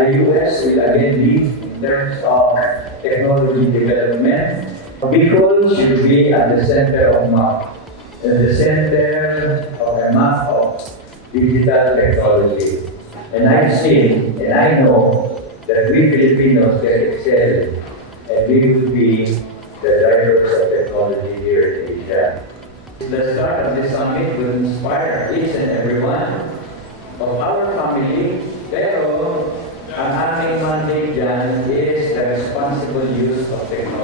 The US will again lead in terms of technology development. Bicol should be at the center of map, at the center of a map of digital technology. And I've seen and I know that we Filipinos can excel and we will be the drivers of technology here in Asia. The start of this summit will inspire each and every one of our family, pero ang aming mandate dyan is the responsible use of technology.